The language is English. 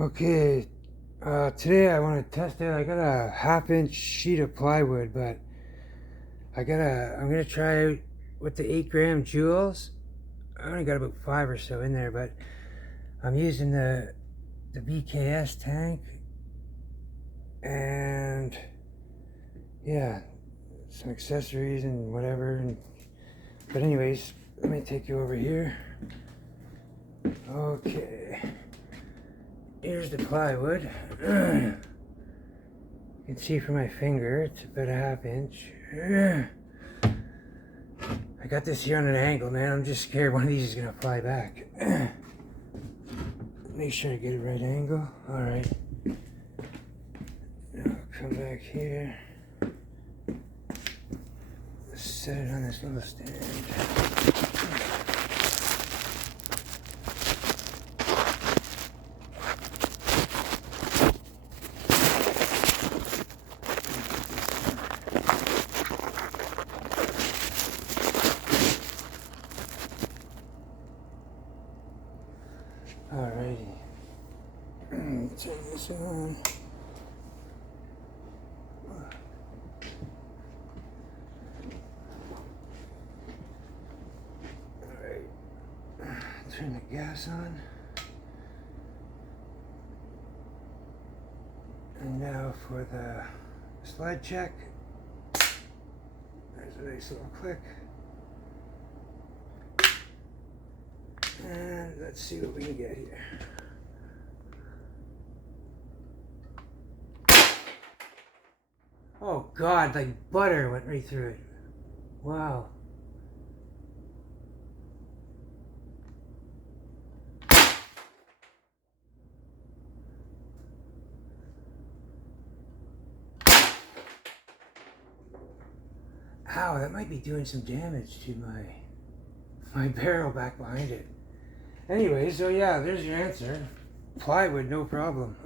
Okay, today I want to test it. I got a 1/2 inch sheet of plywood, but I'm gonna try out with the 8 gram joules. I only got about 5 or so in there, but I'm using the BKS tank, and yeah, some accessories and whatever. But anyways, let me take you over here. Okay, here's the plywood. You can see from my finger, it's about a 1/2 inch. I got this here on an angle, man. I'm just scared one of these is gonna fly back. Make sure I get it right angle. Alright. Now come back here. Set it on this little stand. Alrighty. Turn this on. Alright. Turn the gas on. And now for the slide check. There's a nice little click. And let's see what we can get here. Oh God, like butter went right through it. Wow. Ow, that might be doing some damage to my barrel back behind it. Anyway, so yeah, there's your answer. Plywood, no problem.